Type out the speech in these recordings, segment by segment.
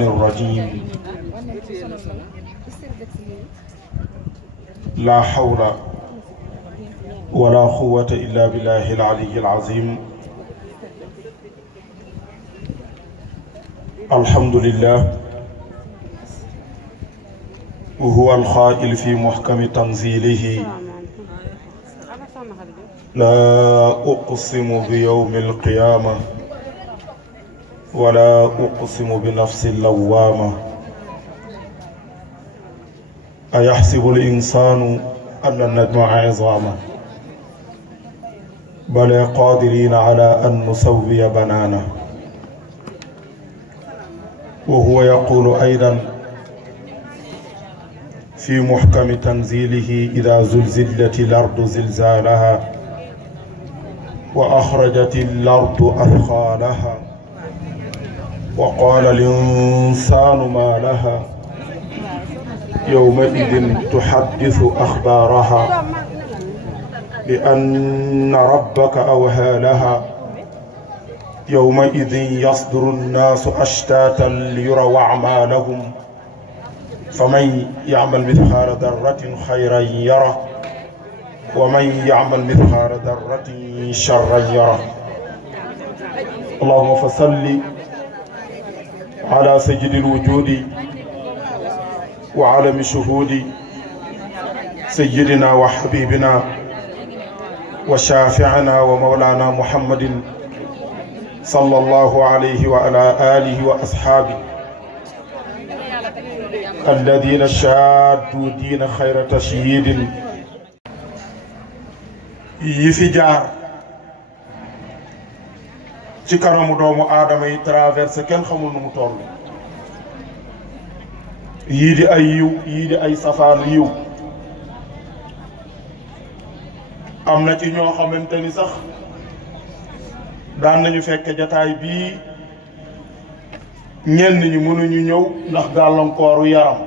الرجيم لا حول ولا قوة إلا بالله العلي العظيم الحمد لله وهو القائل في محكم تنزيله لا أقسم بيوم القيامة ولا أقسم بنفس اللوامة أيحسب الإنسان أن لن نجمع عظامه بل قادرين على أن نسوي بنانه وهو يقول أيضا في محكم تنزيله إذا زلزلت الأرض زلزالها وأخرجت الأرض أثقالها وقال الإنسان ما لها يومئذ تحدث أخبارها بأن ربك أوهى لها يومئذ يصدر الناس أشتاتا ليروا أعمالهم فمن يعمل مثقال ذرة خيرا يره ومن يعمل مثقال ذرة شرا يره اللهم فصل على سيد الوجود وعالم الشهود سيدنا وحبيبنا وشافعنا ومولانا محمد صلى الله عليه وعلى آله وأصحابه الذين شادوا دين خير تشييد يفي جار ci kanamu doomu aadama yi traversé kenn xamul nu mu toll yii di ay yiw yii di ay safaanu yiw am na ci ñoo xamante ni sax daan nañu fekk jataay bii ñenn ñi mënuñu ñëw ndax gàllankooru yaram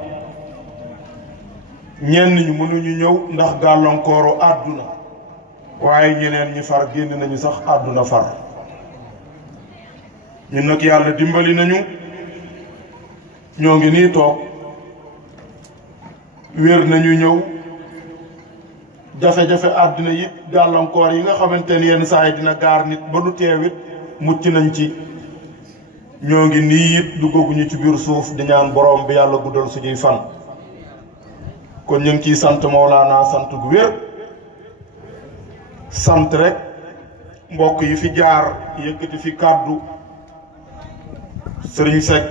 ñenn ñi mënuñu ñëw ndax gàllankooru àdduna waaye ñeneen ñi far génn nañu sax àdduna far ñun nag yàlla dimbali nañu ñoo ngi nii toog wér nañu ñëw jafe-jafe àddina yi gàllankoor yi nga xamante ni yenn saa yi dina gaar nit ba du teewit mucc nañ ci ñoo ngi nii it duggaguñu ci biir suuf di ñaan borom bi yàlla guddal suñuy fan kon ñu ngi ciy sant Mawlaana sant gu wér sant rek mbokk yi fi jaar yëkkati fi kàddu Sëriñ Seck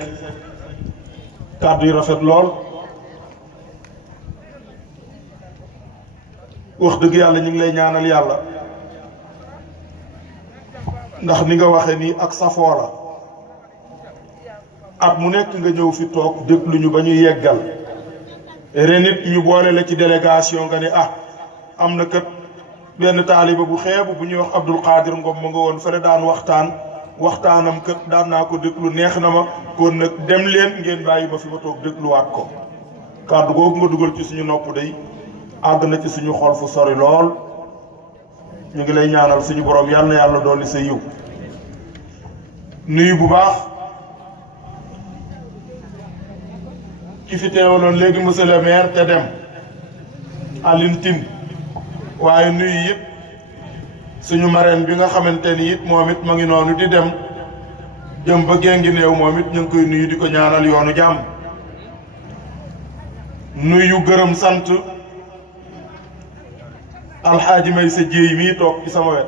kàddu yi rafet lool wax dëgg yàlla ñu ngi lay ñaanal yàlla ndax ni nga waxe nii ak safoo la at mu nekk nga ñëw fi toog déglu ñu ba ñu yeggal ren it ñu boole la ci délégation nga ne am na kat benn taaliba bu xeebu bu ñuy wax Abdul Qadir Ngom ma nga woon fële daan waxtaanam kat daan naa ko déglu neex na ma kon nag dem leen ngeen bàyyi ma fi ma toog dégluwaat ko kàddu googu nga dugal ci suñu nopp day àgg na ci suñu xol fu sori lool ñu ngi lay ñaanal suñu borom yàlla na yàlla dolli sa yiw nuyu bu baax ki fi teewaloon léegi monsieur le maire te dem Alioune Tine waaye nuyu yëpp suñu marraine bi nga xamante ni it moom it ma ngi noonu di dem jëm ba géngi néew moom it ñu ngi koy nuyu di ko ñaanal yoonu jàmm nuyu gërëm sant alxaaji may sa jéey mii toog ci sama wet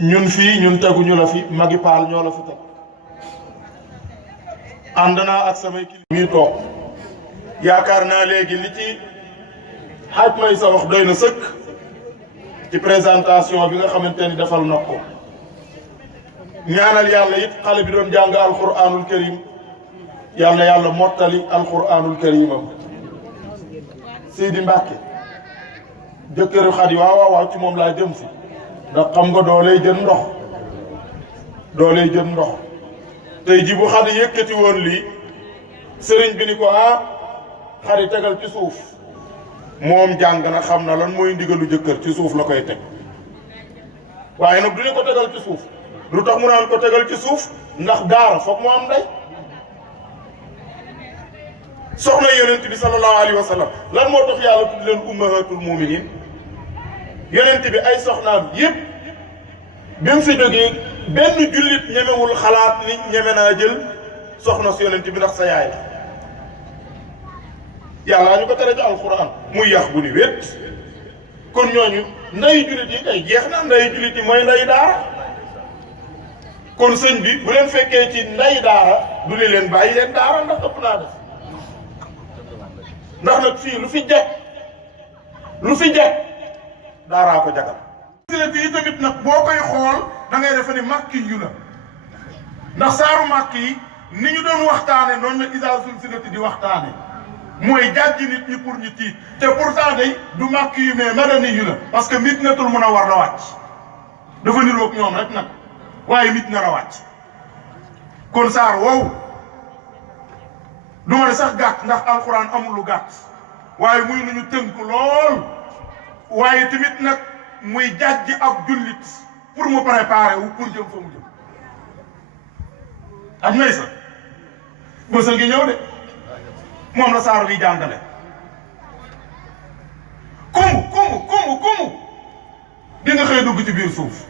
ñun fii ñun teguñu la fi magi paal ñoo la fi teg ànd naa ak samay kilifa mii toog yaakaar naa léegi li ci xaaj may sa wax doy na sëkk ci présentation bi nga xamante ni defal na ko ñaanal yàlla it xale bi doon jàng alquranul karim yàlla yàlla mottali alquranul karimam Seydi Mbàkke jëkkëru Xadi waaw ci moom laa jëm si ndax xam nga dooley jën ndox tey ji bu Xadi yëkkati woon lii sëriñ bi ni ko xari tegal ci suuf moom jàng na xam na lan mooy ndigalu jëkkër ci suuf la koy teg waaye nag du ñu ko tegal ci suuf lu tax mu naan ko tegal ci suuf ndax daara foog mu am ndey soxna yonent bi sallallahu alayhi wa sallam lan moo tax yàlla tudd leen ummahatul muminin yonent bi ay soxnaam yépp bi mu fi jógee benn jullit ñemewul xalaat ni ñeme naa jël soxna si yonent bi ndax sa yaay la yàlla ñu ko tere ci alquran muy yax bu ni wét kon ñooñu nday jullit yi kay jeex na nday jullit yi mooy nday daara kon sëñ bi bu leen fekkee ci nday daara du ne leen bàyyi leen daara ndax ëpp naa def ndax nag fii lu fi jag daaraa ko jagal silati yi tamit nag boo koy xool da ngay defe ni màkki yu la ndax saaru màkk yi ni ñu doon waxtaane noonu la isa silsilati di waxtaane mooy jàjji nit ñi pour ñu tiit te pourtant day du màkk yu mais madani yu la parce que Madinatul Munawwara la wàcc dafa niroog ñoom rek nag waaye nit na la wàcc kon saar wow du ma ne sax gàtt ndax alxuraan amul lu gàtt waaye muy lu ñu tënk lool waaye tamit nag muy jàjji ab jullit pour mu préparer wu pour jëm fa mu jëm ak may sa bësal gi ñëw de moom la saar bi jàngale kumu di nga xëy dugg ci biir suuf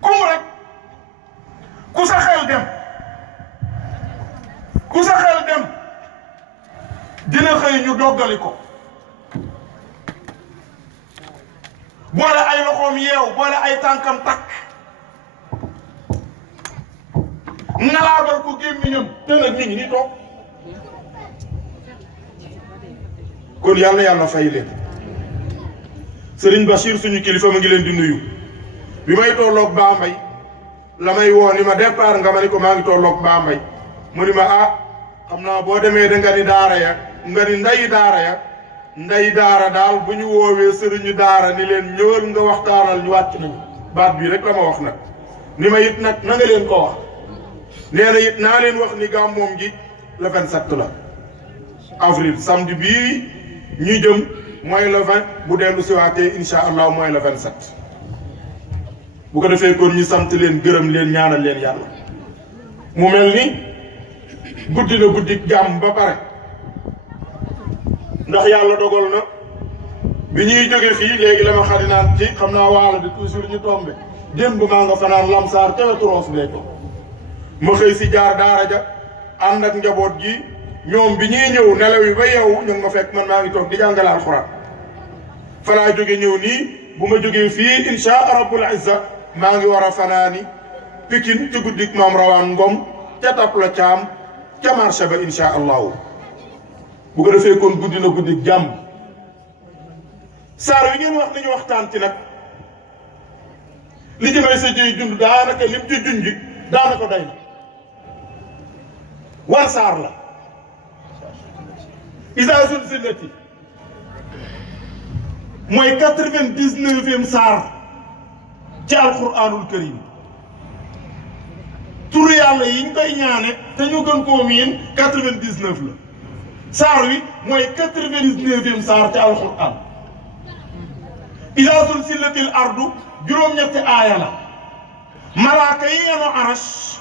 kumu rek ku sa xel dem dina xëy ñu doggali ko boole ay loxoom yeew boole ay tànkam takk ngalaabal ko gémmiñam te nag nit ñi ni toog kon yàlla fay leen Serigne Bachir suñu kilifa ma ngi leen di nuyu bi may tolloog Bambey la may woo ni ma départ nga ma ni ko maa ngi tolloog Bambey mu ni ma xam naa boo demee da nga ni daara ya nga ni nday daara daal bu ñu woowee sëriñu daara ni leen ñëwal nga waxtaanal ñu wàcc nañu baat bii rek la ma wax nag ni ma it nag na nga leen ko wax nee na it naa leen wax ni gàmmoom gi le 27 la avril samedi bii ñuy jëm mooy le 20 bu dellu siwaatee insha allah mooy le 27 bu ko defee kon ñu sant leen gërëm leen ñaanal leen yàlla mu mel ni guddi na guddi jàmm ba pare ndax yàlla dogal na bi ñuy jóge fii léegi la ma xadi naan ci xam naa waala bi toujours ñu tombé démb maa nga fanaan lamsaar ca wetu Roos Béthio ma xëy si jaar daara ja ànd ak njaboot gi ñoom bi ñuy ñëw nelaw yi ba yeewu ñu ngi ma fekk man maa ngi toog di jàngale alxuraan fa laa jóge ñëw nii bu ma jógee fii insha rabbul izza maa ngi war a fanaani Pikine ci guddik maam rawaan Ngom ca Tapla Caam ca marché ba insha allahu bu ko defee kon guddi na guddi jàmm saar wi ngeen wax nañu waxtaan ci nag li ci may sa jëy jund daanaka lim ci junj daanaka doy na war saar la isa zulzilati mooy 99e saar ci alquranul karim turu yàlla yi ñu koy ñaane te ñu gën koo miin 99 la saar wi mooy 99e saar ci alquran iza zulzilatil ardu juróom-ñetti aaya la malaaka yi yenu arash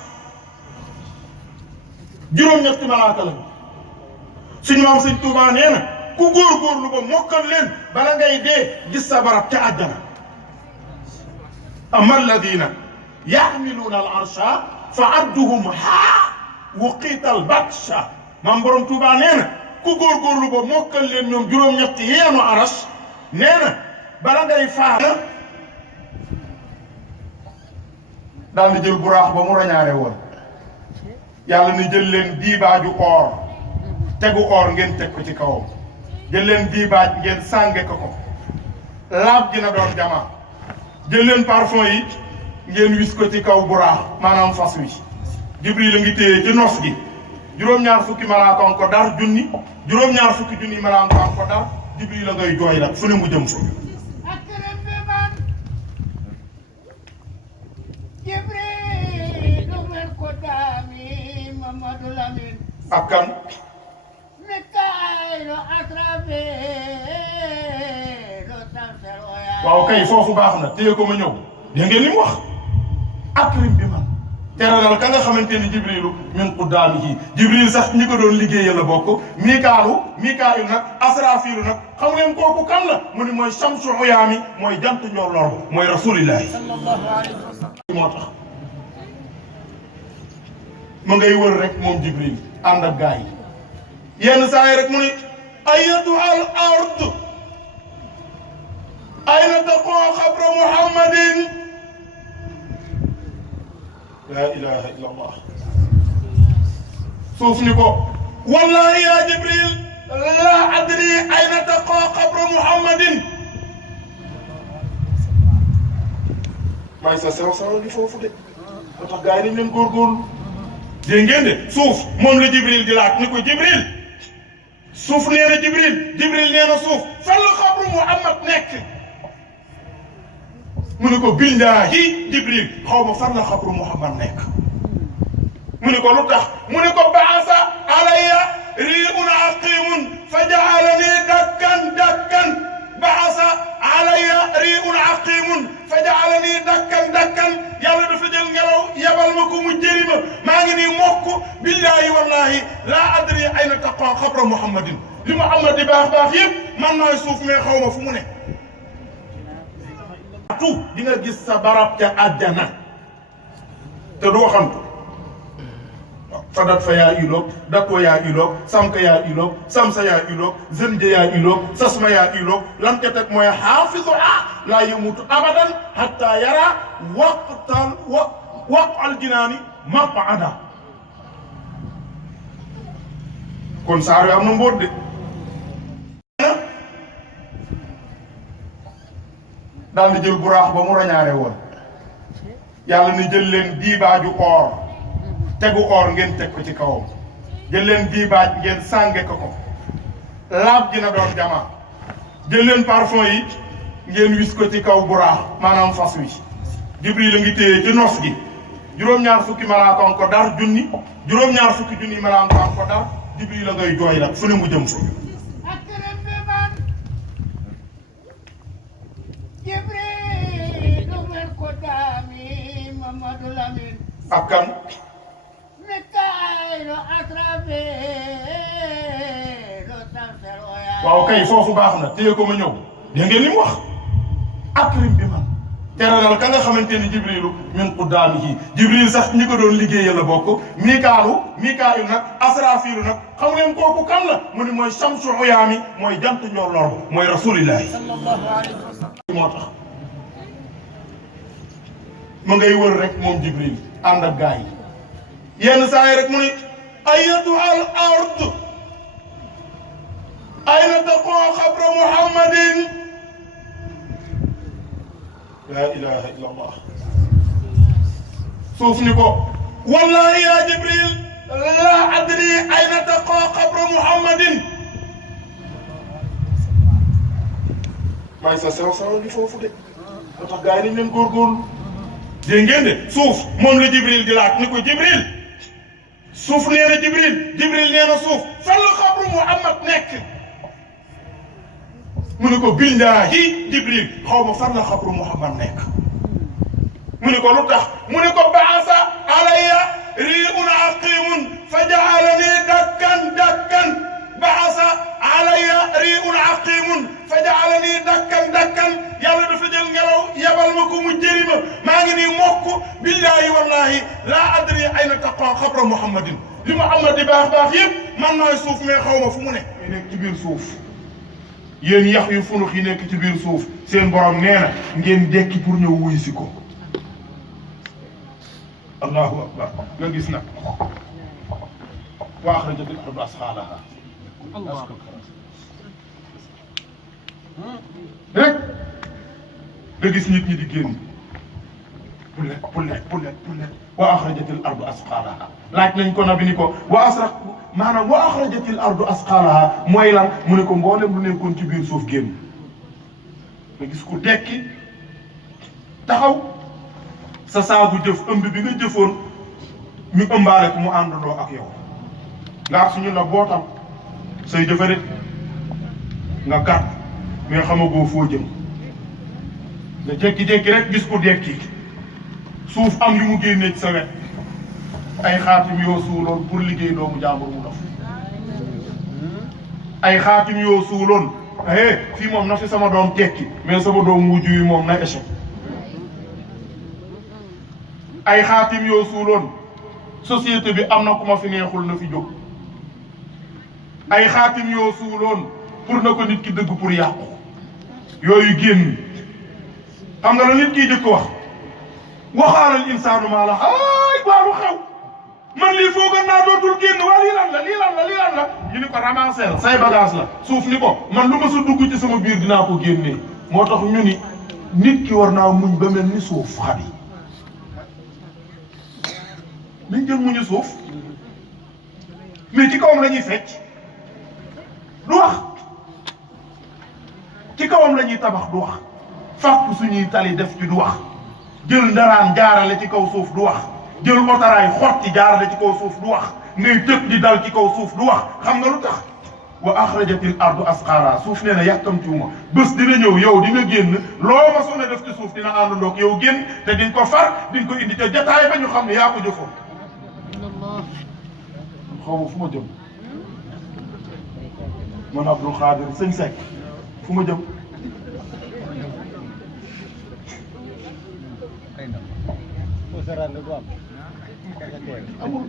juróom-ñetti malaaka la suñu maam sëñ Tuubaa nee na ku góorgóorlu ba mokkal leen bala ngay dee gis sa barab ca àjjana amma alladina yaxmiluuna al arsha fa adduhum wuqiital batsha maam borom Tuubaa nee na ku góorgóorlu ba mokkal leen ñoom juróom-ñetti yi yenu arash nee na bala ngay faana daal di jël buraax ba mu rañaane woon yàlla ni jël leen diibaaju or tegu or ngeen teg ko ci kawam jël leen diibaaj ngeen sànge ko ko laab dina doon jamaa jël leen parfum yi ngeen wis ko ci kaw buraax maanaam fas wi Jibril a ngi téye ci nos gi juróom-ñaar fukki malaaka ko dar junni juróom-ñaar fukki junni malaaka ko dar Jibril la ngay jooy nag fu ne mu jëm fa Jibril ak kan waaw kay foofu baax na téye ko ma ñëw dégg ngeen li mu wax akrim bi man teralal ka nga xamante ni jibrilu min quddaamihi jibril sax ñi ko doon liggéeyal la bokk mikaayu nag asrafilu nag xam ngeen kooku kan la mu ni mooy shamsu uyaami mooy jant njolloor mooy rasulillahi sallallahu alayhi wa sallam moo tax ma ngay wër rek moom jibril ànd ak gaa yi yenn saa yi rek mu ni ayyatuha al ard ayna taqoo xabra muhammadin la ilaha illa allah suuf ni ko wallahi ya jibril la adri ayna taqoo xabra muhammadin may sa sew sawa gi foofu de moo tax gaa yi dañ leen góorgóorlu dégg ngeen de suuf moom la jibril di laaj ni ko jibril suuf nee na jibril nee na suuf fan la xabru muhammad nekk mu ne ko billahi jibril xaw ma fan la xabru muhammad nekk mu ne ko lu tax mu ne ko baasa alayya ri'un aqimun fa ja'alani dakkan baasa alayya ri'un aqimun fa ja'alani dakkan yàlla dafa jël ngelaw yabal ma ko mu jëri ma maa ngi nii mokk billahi wallahi laa adri ayna taqa xabra muhammadin li muhammad di baax yëpp man nooy suuf mais xaw ma fu mu ne tout di nga gis sa barab ca àjjana te du waxantu fadat fa yaa iloog dakko yaa iloog samka yaa iloog samsa yaa iloog zënje yaa iloog sasma yaa iloog lam ca teg mooy xaafisu laa yamutu abadan hatta yara waqal jinaani maqada kon saar wi am na mbóot de daal di jël buraax ba mu rañaare woon yàlla ni jël leen diibaaju or tegu or ngeen teg ko ci kawam jël leen diibaaj ngeen sànge ko laab dina doon jama jël leen parfum yi ngeen wis ko ci kaw buraax maanaam fas wi jibril la ngi téye ci nos gi juróom-ñaar fukki malaaka ko dar junni juróom-ñaar fukki junni malaaka ko dar jibril la ngay jooy nag fu ne mu jëm fa ak kan waaw kay foofu baax na téye ko ma ñëw dégg ngeen li mu wax akrim bi man teralal ka nga xamante ni jibrilu min quddaamihi jibril sax ñi ko doon liggéeyal la bokk mikaayu nag asrafilu nag xam ngeen kooku kan la mu ni mooy shamsu uyaami mooy jant njolloor mooy rasulillahi sallallahu alayhi wa sallam moo tax ma ngay wër rek moom jibril ànd ak gaa yi yenn saa yi rek mu ni ayyatuha al ard ayna taqoo xabra muhammadin la ilaha illa allah suuf ni ko wallahi ya jibril la adri ayna taqoo xabra muhammadin may sa sew sawa gi foofu de moo tax gaa yi dañ leen góorgóorlu dégg ngeen de suuf moom la jibril di laaj ni ko jibril suuf nee na jibril nee na suuf fan la xabru muhammad nekk mu ne ko billahi jibril xaw ma fan la xabru muhammad nekk mu ne ko lu tax mu ne ko baasa alayya ri'un aqimun fa ja'alani dakkan baasa alayya ri'un aqimun fa ja'alani dakkan yàlla dafa jël ngelaw yabal ma ko mu jëri ma maa ngi nii mokk billahi wallahi laa adri ayna taqa xabra muhammadin li muhammad di baax yëpp man nooy suuf mais xaw ma fu mu ne nekk ci biir suuf yéen yax yu funux yi nekk ci biir suuf seen borom nee na ngeen dekki pour ñëw wuy si ko allahu akbar nga gis nag wa axrajatil ardu asqaalaha rek nga gis nit ñi di génn pulet wa axrajatil ardu asqaalaha laaj nañ ko nabi ni ko wa axrajatil ardu asqaalaha mooy lan mu ne ko mboolem lu nekkoon ci biir suuf génn nga gis ku dekki taxaw sa saabu jëf ëmb bi nga jëfoon ñu ëmbaale ko mu àndandoo ak yow nga ak suñu la bootam say jëfarit nga gàtt mais xamagoo foo jëm nga jékki-jékki rek gis ko dekki suuf am yu mu génnee ci sa wet ay xaatim yoo suuloon pour liggéey doomu jàmbur mu dof ay xaatim yoo suuloon fii moom na fi sama doom tekki mais sama doom wujj yi moom na échec ay xaatim yoo suuloon société bi am na ku ma fi neexul na fi jóg ay xaatim yoo suuloon pour na ko nit ki dëgg pour yàqu yooyu génn xam nga la nit kiy jëkk wax waxaalal insaanu maa la ay waalu xew man lii foogan naa dootul génn waa lii lan la ñu ni ko ramasser say bagage la suuf ni ko man lu ma sa dugg ci sama biir dinaa ko génnee moo tax ñu ni nit ki war naa muñ ba mel ni suuf xat yi nañ jël muñu suuf mais ci kawam la ñuy fecc du wax ci kawam la ñuy tabax du wax fàpp suñuy tali def ci du wax jël ndaraan jaarale ci kaw suuf du wax jël otaraay xotti jaarale ci kaw suuf du wax ngay tëb di dal ci kaw suuf du wax xam nga lu tax wa axrajatil ardu asqaara suuf nee na yàkkamtiwuma bés dina ñëw yow di nga génn loo ma soon a def ci suuf dina àndandoog yow génn te diñ ko far diñ ko indi ca jataay ba ñu xam ne yaa ko jëfoon xaw ma fu ma jëm man Abdul Xaadir sëñ Seck fu ma jëm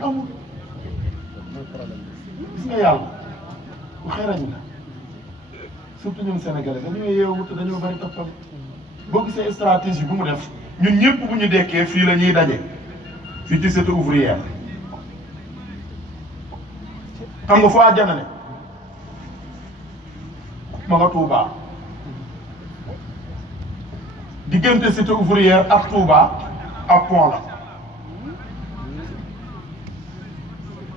amul gis nga yàlla bu xeerañ la surtout ñun sénégalais dañoo yeewu te dañoo bari toppal boo gisee stratégie bu mu def ñun ñëpp bu ñu dekkee fii la ñuy daje fii ci cité ouvrière xam nga foo àjjana ne ma nga Touba diggante cité ouvrière ak Touba ak pont la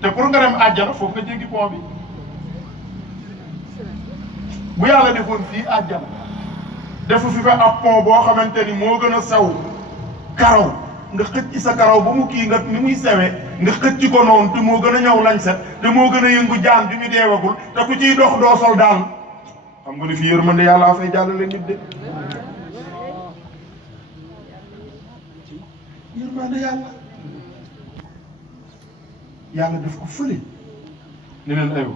te pour nga dem àjjana foofu nga jéggi pont bi bu yàlla defoon fii àjjana defu fi fa ab pont boo xamante ni moo gën a sew karaw nga xëcc sa karaw ba mu kii nga ni muy sewee nga xëcc ko noonu te moo gën a ñëw lañ set te moo gën a yëngu jaan bi ñu deewagul te ku ciy dox doo sol daal xam nga ni fi yërmande yàlla fay jàllale nit de yërmande yàlla def ko fële ne leen aywa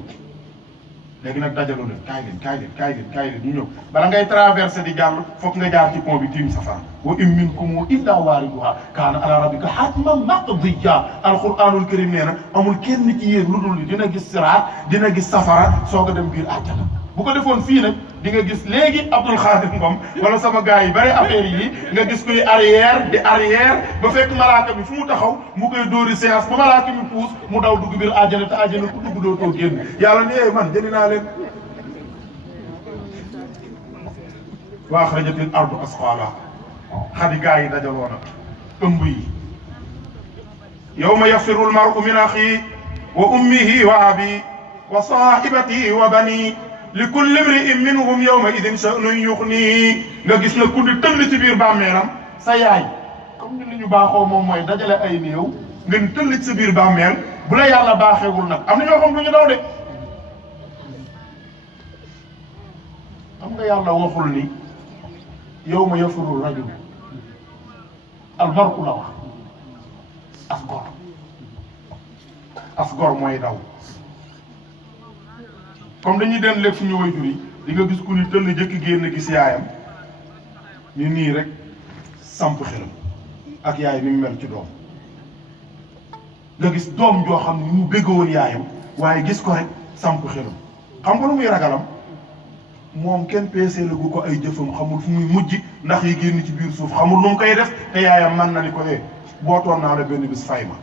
léegi nag dajaloo leen kaay leen ñu ñëw bala ngay traversé di jàll foog nga jaar ci pont bi tiim safara wa in minkum illa waariduha kaana ala rabbika hatman maqdiya alquranul karim nee na amul kenn ci yéen lu dul dina gis siraat dina gis safara soog a dem biir àjjana bu ko defoon fii nag di nga gis léegi Abdul Xaadir Ngom wala sama gars yi bari affaire yi nga gis kuy arrière di arrière ba fekk malaaka bi fu mu taxaw mu koy dóori séance ba malaaka mi puus mu daw dugg biir àjjana te àjjana ku dugg doo too génn yàlla ne man jëli naa leen wa axrajatil ardu asqaalaha xadi gars yi dajaloo nag ëmb yi yawma yafirru al-mar'u min axi wa ummihi wa abi wa sahibatihi wa bani li kulli imri'in minhum yawma idin sha'nun yughni nga gis na ku di tëll ci biir bàmmeelam sa yaay comme ni ñu baaxoo moom mooy dajale ay néew nga ni tëll ci sa biir bàmmeel bu la yàlla baaxeewul nag am na ñoo xam lu ñu daw de xam nga yàlla waxul ni yawma yafirru rajul al-mar'u la wax as gor mooy daw comme dañuy den lekk suñu waajur yi di nga gis ku ni tëll jëkk génn gis yaayam ñu nii rek samp xelam ak yaay ni mu mel ci doom nga gis doom joo xam ne mu béggoon yaayam waaye gis ko rek samp xelam xam nga lu muy ragalam moom kenn peesee la gu ko ay jëfam xamul fu muy mujj ndax yi génn ci biir suuf xamul nu mu koy def te yaayam man na ni ko bootoon naa la benn bis fay ma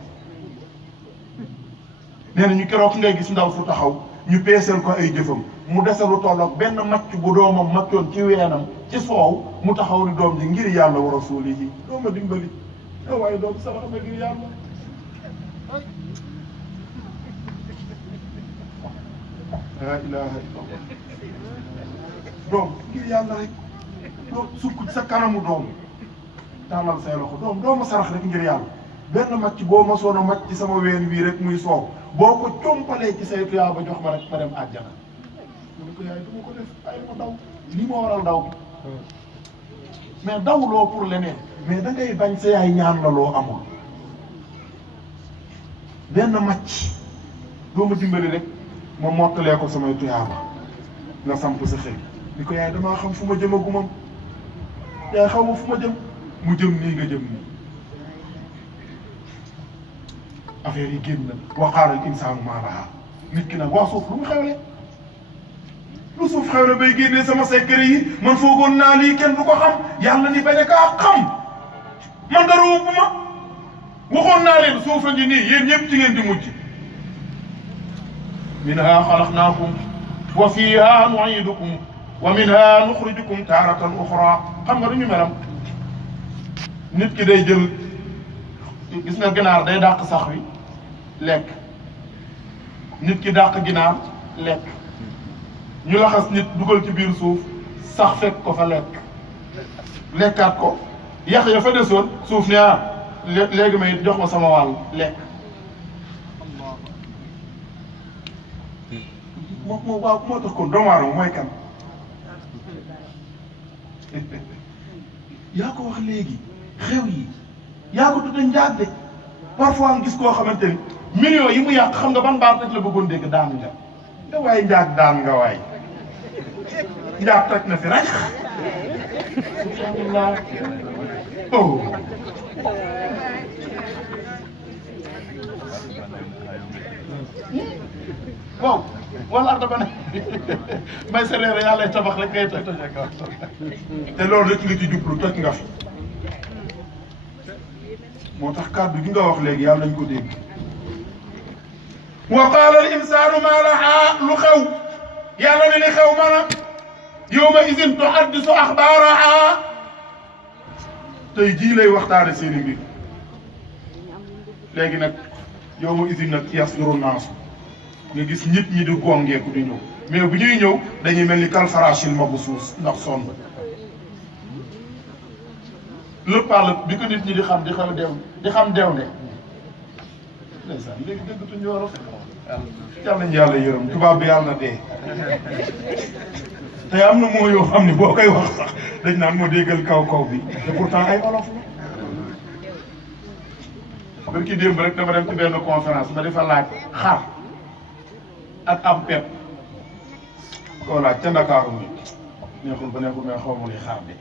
nee na ñu keroog ngay gis ndaw su taxaw ñu peeseel ko ay jëfam mu dese lu tolloog benn macc bu doomam maccoon ci weenam ci soow mu taxaw ni doom ji ngir yàlla wa rasuulihi dooma dimbali waaye doom sarax ma ngir yàlla laa ilaha illallah doom ngir yàlla rek doom sukk sa kanamu doom tàllal say loxo doom dooma sarax rek ngir yàlla benn macc boo ma soon a macc ci sama ween wii rek muy soow boo ko compalee ci say tuyaa ba jox ma rek ma dem àjjana mu ne ko yaay du ma ko def ay ma daw lii moo waral daw bi mais dawloo pour leneen mais da ngay bañ sa yaay ñaan la loo amul benn macc doo ma dimbali rek ma mottalee ko samay tuyaaba nga samp sa xel ni ko yaay damaa xam fu ma jëm agumam yaay xaw ma fu ma jëm mu jëm nii nga jëm nii affaire yi génn na waqaala al insaanu maa lahaa nit ki nag waa suuf lu mu xewle lu suuf xewle bay génnee sama secret yi man foogoon naa lii kenn du ko xam yàlla ni bañ a kaa xam man dara wóobu ma waxoon naa leen suuf a ngi nii yéen ñëpp ci ngeen di mujj minha xalaqnaakum wa fiha nuidukum wa minha nuxrijukum taaratan uxra xam nga du ñu melam nit ki day jël gis nga ginaar day dàq sax wi lekk nit ki dàq ginaar lekk ñu laxas nit dugal ci biir suuf sax fekk ko fa lekk lekkaat ko yax ya fa desoon suuf ne ah léegi may jox ma sama wàll lekk moo waaw moo tax kon doomu aadama mooy kan yaa ko wax léegi xew yi yaa ko tudde njaag de parfois nga gis koo xamante ni millions yi mu yàq xam nga ban baat rek la bëggoon dégg daan nga te waaye njaag daan nga waay njaag toj na fi rek subhanallah oh waaw wala arda ba ne may sa réer yàlla tabax rek ngay toj tojee kaw te loolu rek li ci jublu toj nga fi moo tax kàddu gi nga wax léegi yàlla nañ ko dégg wa qaala al insaanu maa lahaa lu xew yàlla ne li xew mana yawma idin tuhaddisu axbaarahaa tey jii lay waxtaane seeni mbir léegi nag yawma idin nag yasduru naasu nga gis nit ñi di gongeeku di ñëw mais bu ñuy ñëw dañuy mel ni kalfarashil mabsuus ndax sonn lëppaalëp bi ko nit ñi di xam di xew deew di xam deew ne ndeysaan léegi déggatuñ ñooro yàlla nañu yàlla yërëm tubaab bi yàlla na dee te am na moo yoo xam ne boo koy wax sax dañ naan moo déggal kaw bi te pourtant ay olof la barki démb rek dama dem ci benn conférence ma di fa laaj xar ak am pepp koo laaj ca Ndakaaru mi neexul ba neexul mais xaw ma luy xar bi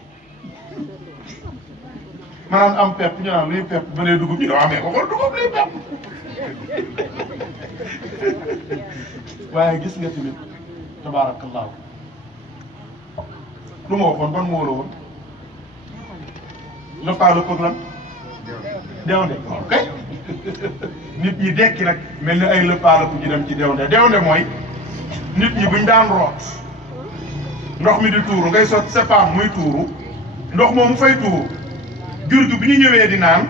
maanaam am pepp ñu naan luy pepp ba nee dugub ñu ne amee ko xool dugub luy pepp waaye gis nga tamit tabaarakallaahu lu ma waxoon ban moo la woon le pas le problème dewnde kay nit ñi dekki nag mel ni ay lëppaalaku ji dem ci dewnde mooy nit ñi buñ daan root ndox mi di tuuru ngay sotti sa paam muy tuuru ndox moomu fay tuuru jur gi bi ñu ñëwee di naan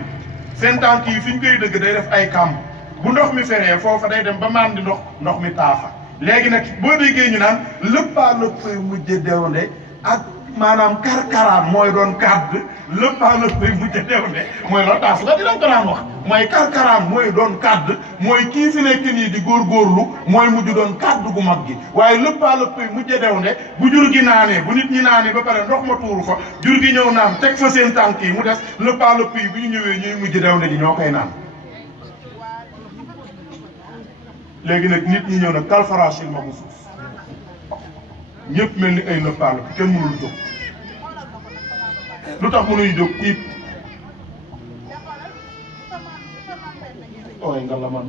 seen tànk yi fi ñu koy dëgg day def ay kàmb bu ndox mi feree foofa day dem ba maan di ndox mi taafa léegi nag boo déggee ñu naan lëppaalëppay mujje dewnde ak maanaam karkaraan mooy doon kàdd lëppaalëppay mujje dewnde mooy loolu taas nga dinañ ko naan wax mooy karkaraan mooy doon kàdd mooy kii fi nekk nii di góorgóorlu mooy mujj doon kàdd gu mag gi waaye lëppaalëppay mujje dewnde bu jur gi naanee bu nit ñi naanee ba pare ndox ma tuuru fa jur gi ñëw naan teg fa seen tànk yi mu des lëppaalëpp yi bu ñu ñëwee ñuy mujj dewnde ji ñoo koy naan léegi nag nit ñi ñëw nag kalfarashil mabsuus ñëpp mel ni ay lëppaalëpp kenn mënul jóg lu tax mënuy jóg tiit ooy nga la man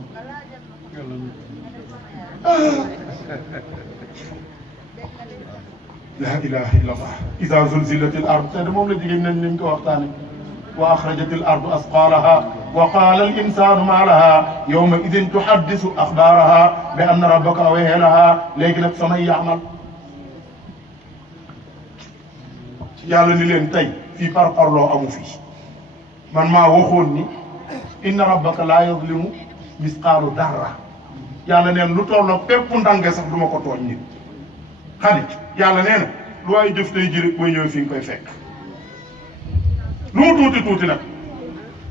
la ilaha illa allah iza zulzilatil ard te moom la jigéen nañ ko waxtaane wa axrajatil ardu asqaalaha wa qaala al insaanu maa lahaa yawma idin tuhaddisu axbaaraha bi anna rabbaka awhaa lahaa léegi nag faman ya'mal yàlla ni leen tey fii par parloo amu fi man maa waxoon ni inna rabbaka laa yazlimu misqaalu darra yàlla neen lu tolloo pépp ndange sax duma ko tooñ nit xadi yàlla nee na lu waay jëf tey ji rek mooy ñëw fi nga koy fekk lu mu tuuti tuuti nag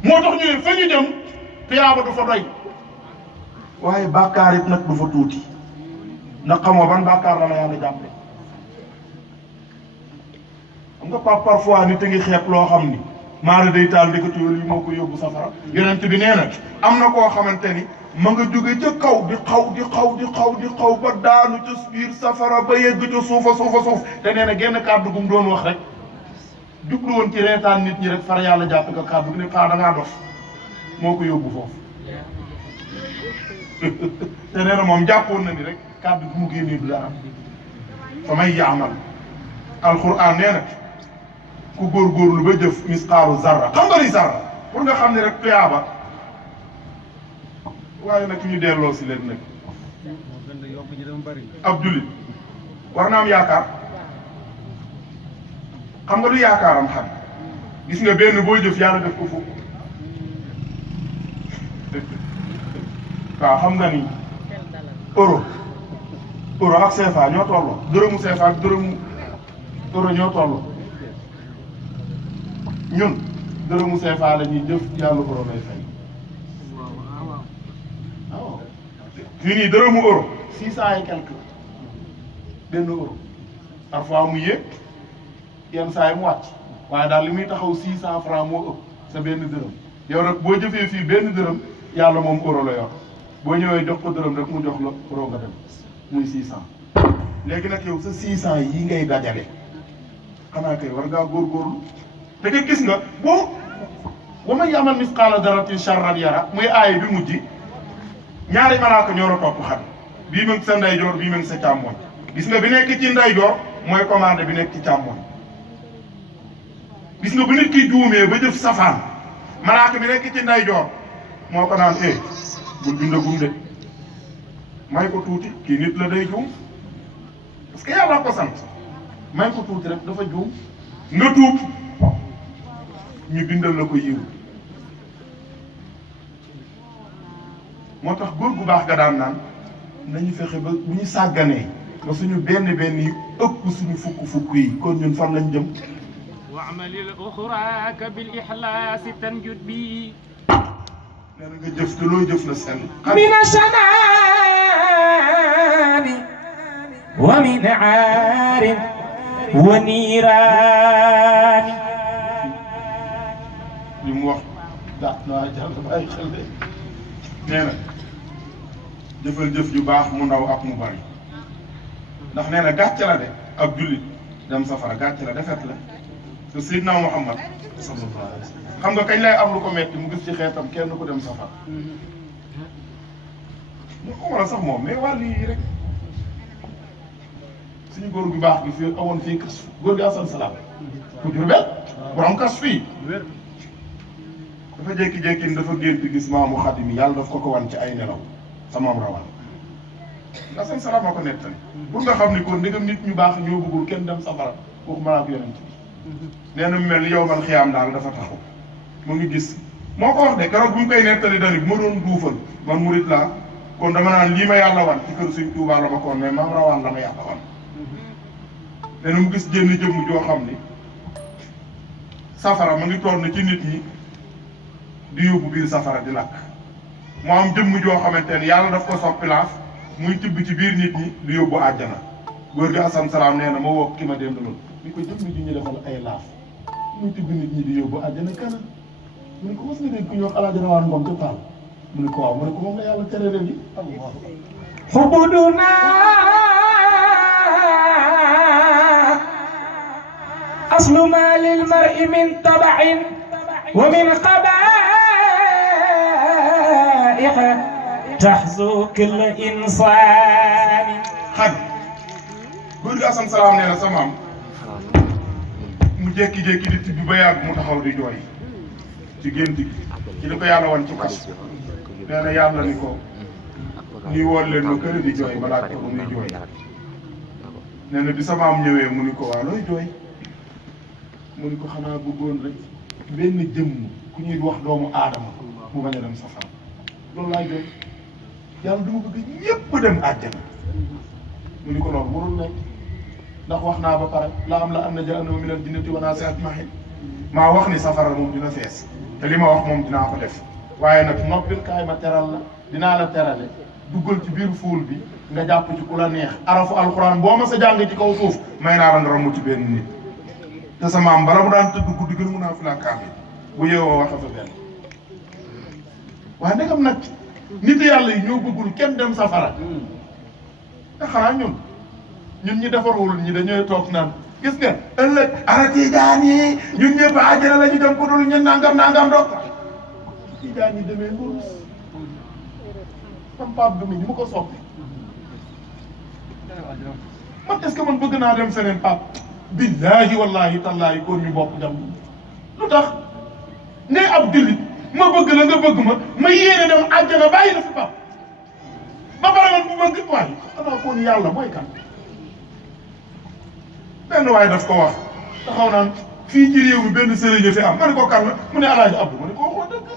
moo tax ñu ne fa ñu jëm tuyaaba du fa doy waaye bàkkaar it nag du fa tuuti ndax xamoo ban bàkkaar la yàlla jàppe xam nga parfois nit a ngi xeeb loo xam ni maara day taal ndekatu yi moo ko yóbbu safara yonent bi nee na am na koo xamante ni ma nga jóge ca kaw di xaw ba daanu ca biir safara ba yegg ca suuf te nee na genn kàddu gu mu doon wax rek jublu woon ci reetaan nit ñi rek far yàlla jàpp ko kàddu gi ne da ngaa dof moo ko yóbbu foofu te nee na moom jàppoon na ni rek kàddu gu mu génnee du dara fa may yaamal alquran nee na ku góorgóorlu ba jëf misqaalu zarra xam nga ni zarra pour nga xam ne rek tuyaaba waaye nag ñu delloo si leen nag ab jullit war na am yaakaar xam nga du yaakaaram xam gis nga benn booy jëf yàlla def ko fukk waaw xam nga ni euro ak CFA ñoo tolloo dërëmu CFA ak dërëmu euro ñoo tolloo ñun dërëmu CFA la ñuy jëf yàlla euro lay fay waaw fii nii dërëmu euro 600 et quelque benn euro parfois mu yéeg yenn saa yi mu wàcc waaye daal li muy taxaw 600 francs moo ëpp sa benn dërëm yow nag boo jëfee fii benn dërëm yàlla moom euro la yor boo ñëwee jox ko dërëm rek mu jox la euro nga dem muy 600 léegi nag yow sa 600 yi ngay dajale xanaa kay war ngaa góorgóorlu da nga gis nga boo wa man ya'mal misqaala darratin sharran yara muy aaya bi mujj ñaari malaaka ñoo la topp xam bii ma ngi sa ndeyjoor bii ma ngi sa càmmoñ gis nga bi nekk ci ndeyjoor mooy commande bi nekk ci càmmoñ gis nga bu nit ki juumee ba jëf safaan malaaka bi nekk ci ndeyjoor moo ko naan bul bindagum de may ko tuuti kii nit la day juum parce que yàlla ko sant may ko tuuti rek dafa juum nga tuub ñu bindal la ko yiw moo tax góor gu baax ga daan naan nañu fexe ba bu ñu sàgganee ba suñu benn yi ëpp suñu fukk yi kon ñun fan lañ jëm wa'malil uxraaka bil ixlaasi tanjud bi nee na nga jëf te loo jëf na sell min ashanaani wa min aarin wa niiraani li mu wax daa naa jàll bàyyi xel de nee na jëfal jëf ju baax mu ndaw ak mu bari ndax nee na gàcce la de ab jullit dem safara gàcce la defet la te Seydina Muhammad sallallahu alayhi wa sallam xam nga kañ lay am lu ko metti mu gis ci xeetam kenn ku dem safara ñu ko war a sax moom mais wàll yi rek suñu góor gu baax gi fii awoon fii kas góor gi Asan Salaam ku Jurbel borom kas fii dafa jékki-jékki dafa gént gis maamu Xadim yàlla daf ko wan ci ay nelaw sa maam rawal Asan Salaam a ko nettali pour nga xam ni kon ndegam nit ñu baax ñoo bëggul kenn dem safara kooku malaak yonent bi nee na mu mel ni yow man xiyaam daal dafa taxaw mu ngi gis moo ko wax de keroog bu ñu koy nettali dani bu ma doon duufal man murit laa kon dama naan lii ma yàlla wan ci kër Sëñ Tuubaa la ma koon mais maam rawaan la ma yàlla wan nee na mu gis jënn jëmm joo xam ni safara ma ngi toll na ci nit ñi di yóbbu biir safara di lakk mu am jëmm joo xamante ne yàlla daf ko soppi laaf muy tibb ci biir nit ñi di yóbbu àjjana góor gi Asan Salaam nee na ma woo ki ma dendaloon ni ko jëmm ji ñu defal ay laaf muy tibb nit ñi di yóbbu àjjana kana mu ne ko mos nga dégg ku ñuy wax Alaaji Rawaan Ngom ca Paal mu ne ko waaw mu ne ko moom la yàlla tere leen yi xubuduna aslu ma lil mar'i min tabain wa min qaba'ih tahzu kull insani xaj góor gi Asan Salaam nee na sa maam mu jékki-jékki di tibb ba yàgg mu taxaw di jooy ci gént gi ci li ko yàlla wan ci kas nee na yàlla ni ko nii woon leen ma kër di jooy balaa ko muy jooy nee na bi sa maam ñëwee mu ni ko waa looy jooy mu ni ko xanaa bëggoon rek benn jëmm ku ñuy wax doomu aadama mu bañ a dem safara loolu laay jooy yàlla du ma bëgg ñépp dem àjjana mu ni ko loolu warul nekk ndax wax naa ba pare la am la am na jahannama minal jinnati wan naasi ajma'iin maa wax ni safara moom dina fees te li ma wax moom dinaa ko def waaye nag noppil kaay ma teral la dinaa la terale duggal ci biir fuul bi nga jàpp ci ku la neex arafu alxuraan boo ma sa jàng ci kaw suuf may naa la nga ramu ci benn nit te sa maam bala mu daan tëdd guddi gën a mun a fi la kaam bu yeewoo waxe fa benn waaye ndegam nag nit yàlla yi ñoo bëggul kenn dem safara te xanaa ñun ñi defarul ñi dañooy toog naan gis nga ëllëg ara tiijaan yi ñun ñëpp àjjana la ñu dem ko dul ñun nangam doog tiijaan yi demee mburus sam pap bi mi ñu ma ko soppi man est-ce que man bëgg naa dem feneen pap billahi wallahi tallahi kon ñu bokk jam lu tax ngay ab jullit ma bëgg la nga bëgg ma yéene dem àjjana bàyyi la fi pap ba pare man bu bëgg waaye xanaa kon yàlla mooy kan benn waaye daf ko wax taxaw naan fii ci réew mi benn sëriñ fi am ma ne ko kan la mu ne Alaaji Abdu ma ne ko waxoo dëgg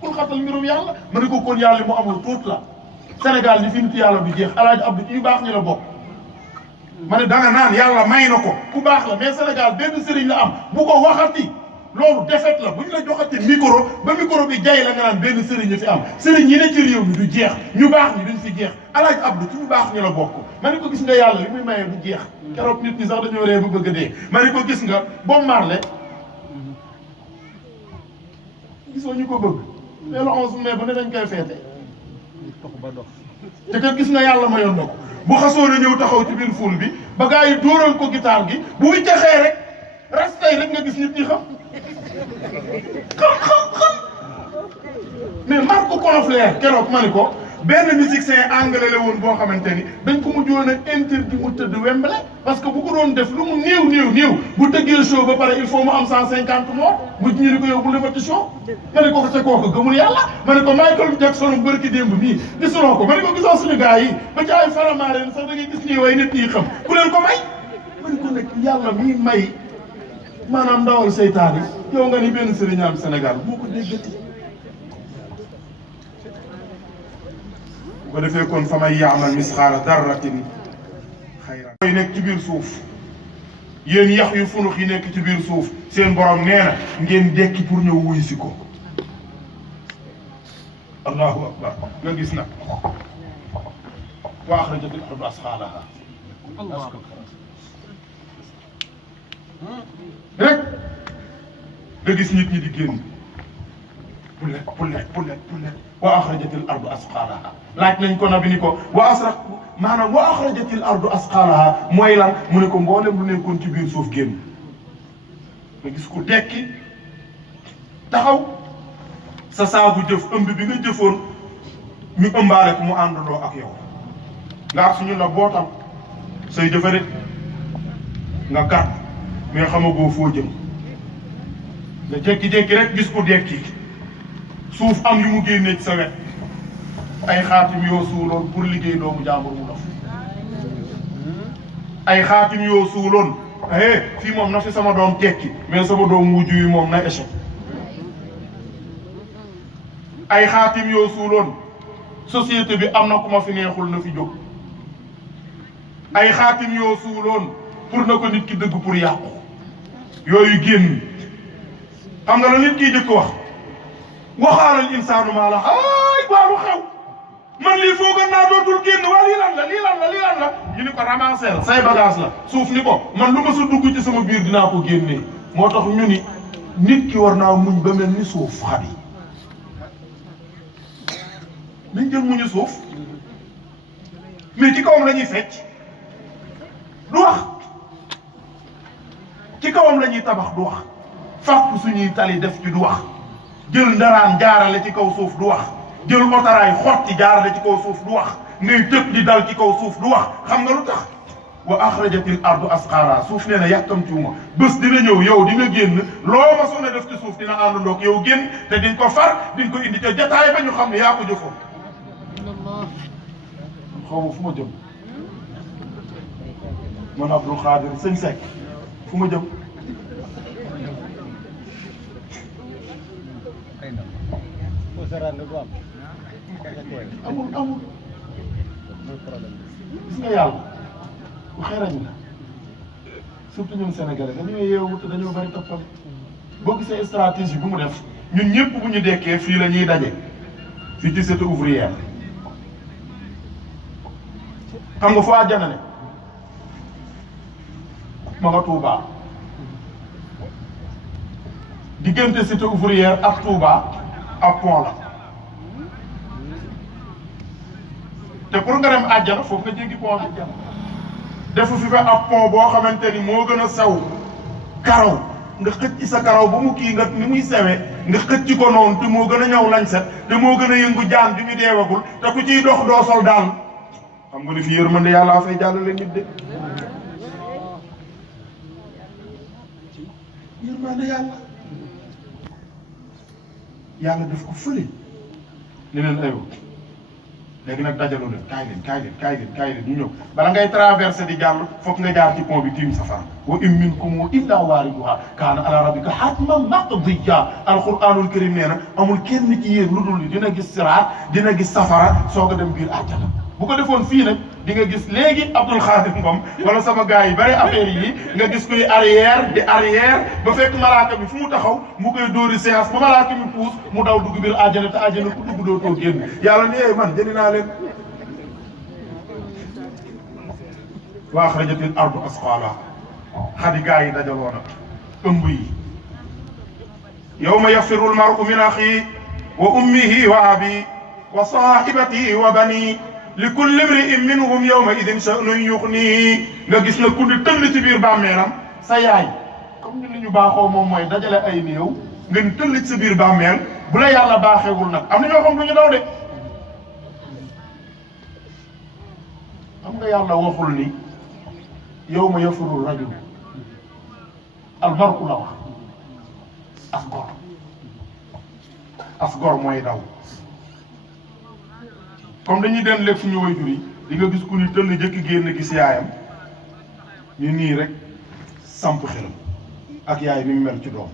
kul xatal mbirum yàlla ma ne ko kon yàlla mu amul tuut la Sénégal ni fi nit yàlla du jeex Alaaji Abdu ci yu baax ñi la bokk ma ne danga naan yàlla may na ko ku baax la mais Sénégal benn sëriñ la am bu ko waxati loolu defet la bu ñu la joxati micro ba micro bi jay la nga naan benn sëriñ fi am sëriñ yi ne ci réew mi du jeex ñu baax ñi duñ fi jeex Alaaji Abdu ci ñu baax ñi la bokk ma ne ko gis nga yàlla li muy maye du jeex keroog nit ñi sax dañoo ree ba bëgg a dee ma ne ko gis nga Bob Marley gisoo ñu ko bëgg mais le 11 mai ba ne dañ koy feete te kat gis nga yàlla mayoon na ko bu xasoo na ñëw taxaw ci biir ful bi ba gars yi dóoral ko guitare gi bu wiccaxee rek rastay rek nga gis nit ñi xam mais Marco Confrère keroog ma ni ko benn musicien anglais la woon boo xamante ni dañ ko mujjoon a interdit mu tëdd Wembley parce que bu ko doon def lu mu néew bu tëggee show ba pare il faut mu am 150 morts bu ñu ni ko yow bu defati show ma ne ko te kooku gëmul yàlla ma ne ko Michael Jackson bërki démb nii gisuloo ko ma ne ko gisoo suñu gars yi ba ci ay faramaareen sax da ngay gis ñuy way nit ñi xam ku leen ko may ma ne ko nekk yàlla mii may maanaam ndawal seytaan yi yow nga ni benn sëriñ am Sénégal moo ko déggati bu ko defee kon fa may yaamal misxaala darratin xayran mooy nekk ci biir suuf yéen yax yu funux yi nekk ci biir suuf seen borom nee na ngeen dekki pour ñëw wuy si ko allahu akbar nga gis nag wa axrajatil ardu asqaalaha rek nga gis nit ñi di génn pulet wa axrajatil ardu asqaalaha laaj nañ ko nabi ni ko wa axrajatil ardu asqaalaha mooy lan mu ne ko mboolem lu nekkoon ci biir suuf génn nga gis ku dekki taxaw sa saabu jëf ëmb bi nga jëfoon ñu ëmbaale ko mu àndandoo ak yow nga ak suñu la bootam say jëfe rek nga gàtt mais xamagoo foo jëm nga jékki-jékki rek gis ku dekki suuf am yu mu génnee ci sa wet ay xaatim yoo suuloon pour liggéey doomu jàmbur mu dof ay xaatim yoo suuloon fii moom na fi sama doom tekki mais sama doom wujju yi moom na échec ay xaatim yoo suuloon société bi am na ku ma fi neexul na fi jóg ay xaatim yoo suuloon pour na ko nit ki dëgg pour yàqu yooyu génn xam nga la nit kiy jëkk wax waxaalal insaanu maa la ay baalu xew man lii foogan naa dootul génn waa lii lan la ñu ni ko ramasser say bagage la suuf ni ko man lu ma sa dugg ci sama biir dinaa ko génnee moo tax ñu ni nit ki war naa muñ ba mel ni suuf xabi nañ jël muñu suuf mais ci kawam la ñuy fecc du wax ci kawam la ñuy tabax du wax fàpp suñuy tali def ci du wax jël ndaraan jaarale ci kaw suuf du wax jël otaraay xotti jaarale ci kaw suuf du wax ngay tëb di dal ci kaw suuf du wax xam nga lu tax wa axrajatil ardu asqaara suuf nee na yàkkamtiwuma bés dina ñëw yow di nga génn loo ma soon a def ci suuf dina àndandoog yow génn te diñ ko far diñ ko indi ca jataay ba ñu xam ne yaa ko jëfoon xaw ma fu ma jëm man Abdul Xaadir sëñ Seck fu ma jëm amul gis nga yàlla bu xerañ la surtout ñun Sénégalais dañoo yeewu te dañoo bari toppal boo gisee stratégie bu mu def ñun ñëpp bu ñu dekkee fii la ñuy daje fii ci cité ouvrière xam nga foo àjjana ne ma nga Touba diggante cité ouvrière ak Touba ab pont la te pour nga dem àjjana foofu nga jéggi pont bi defu fi fa ab pont boo xamante ni moo gën a sew karaw nga xëcc ci sa karaw ba mu kii nga ni muy sewe nga xëcc ko noonu te moo gën a ñëw lañ set te moo gën a yëngu jaan bi ñu deewagul te ku ciy dox doo sol daal xam nga ni fi yërmande yàlla fay jàllale nit de yërmande yàlla def ko fële ni leen aywa léegi nag dajaloo leen kaay leen ñu ñëw bala ngay traversé di jàll foog nga jaar ci pont bi tiim safara wa in minkum illa waariduha kaana ala rabbika hatman maqdiya alquranul karim nee na amul kenn ci yéen lu dul dina gis siraat dina gis safara soog a dem biir àjjana bu ko defoon fii nag di nga gis léegi Abdoul Khadir Ngom wala sama gars yi bari affaire yi nga gis kuy arrière ba fekk malaaka bi fu mu taxaw mu koy dóori séance ba malaaka bi puus mu daw dugg biir àjjana te àjjana ku dugg doo too génn yàlla ne man jëli naa leen wa axrajatil ardu asqaalaha xadi gars yi dajaloo na ëmb yi yawma yafirru al mar'u min axi wa ummihi wa abi wa sahibatihi wa bani li kulli imri'in minhum yawma idin sha'nun yughnihi nga gis na ku di tëll ci biir bàmmeelam sa yaay comme ni li ñu baaxoo moom mooy dajale ay néew nga ni tëll ci sa biir bàmmeel bu la yàlla baaxeewul nag am na ñoo xam lu ñu daw de xam nga yàlla waxul ni yawma yafirru rajul al mar'u la wax as gor mooy daw comme dañuy den lekk suñu waajur yi di nga gis ku ni tëll jëkk génn gis yaayam ñu nii rek samp xelam ak yaay bi mu mel ci doom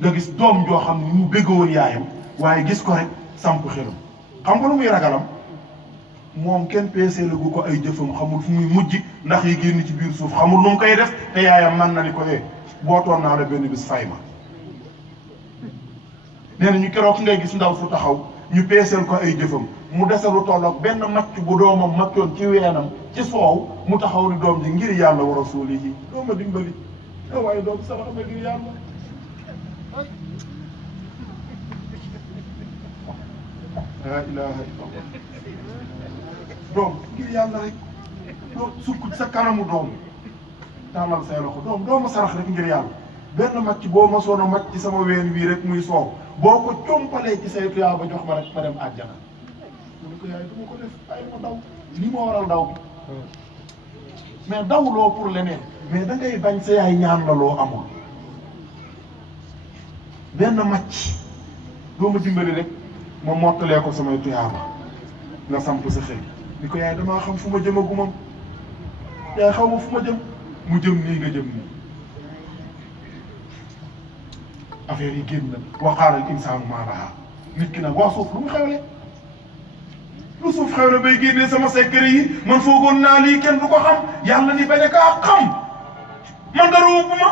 nga gis doom joo xam ne mu béggoon yaayam waaye gis ko rek samp xelam xam nga lu muy ragalam moom kenn peesee la gu ko ay jëfam xamul fu muy mujj ndax yi génn ci biir suuf xamul nu mu koy def te yaayam man na ni ko bootoon naa la benn bis fay ma nee na ñu keroog ngay gis ndaw su taxaw ñu peeseel ko ay jëfam mu desalu tolloog benn macc bu doomam maccoon ci weenam ci soow mu taxaw ni doom ji ngir yàlla wa rasuulihi dooma dimbali waaye doom sarax ma ngir yàlla laa ilaha illallah doom ngir yàlla rek doom sukk ci sa kanamu doom tàllal say loxo doom dooma sarax rek ngir yàlla benn macc boo ma soon a macc ci sama ween wii rek muy soow boo ko compalee ci say tuyaa ba jox ma rek ma dem àjjana mu ne ko yaay dama ko def ay ma daw lii moo waral daw bi mais dawloo pour leneen mais da ngay bañ sa yaay ñaan la loo amul benn macc doo ma dimbali rek ma mottalee ko samay tuyaaba nga samp sa xel ni ko yaay damaa xam fu ma jëm agumam yaay xaw ma fu ma jëm mu jëm nii nga jëm nii affaire yi génn na waqaala al insaanu maa lahaa nit ki nag waa suuf lu mu xewle lu suuf xewle bay génnee sama secret yi man foogoon naa lii kenn du ko xam yàlla ni bañ a kaa xam man dara wóobu ma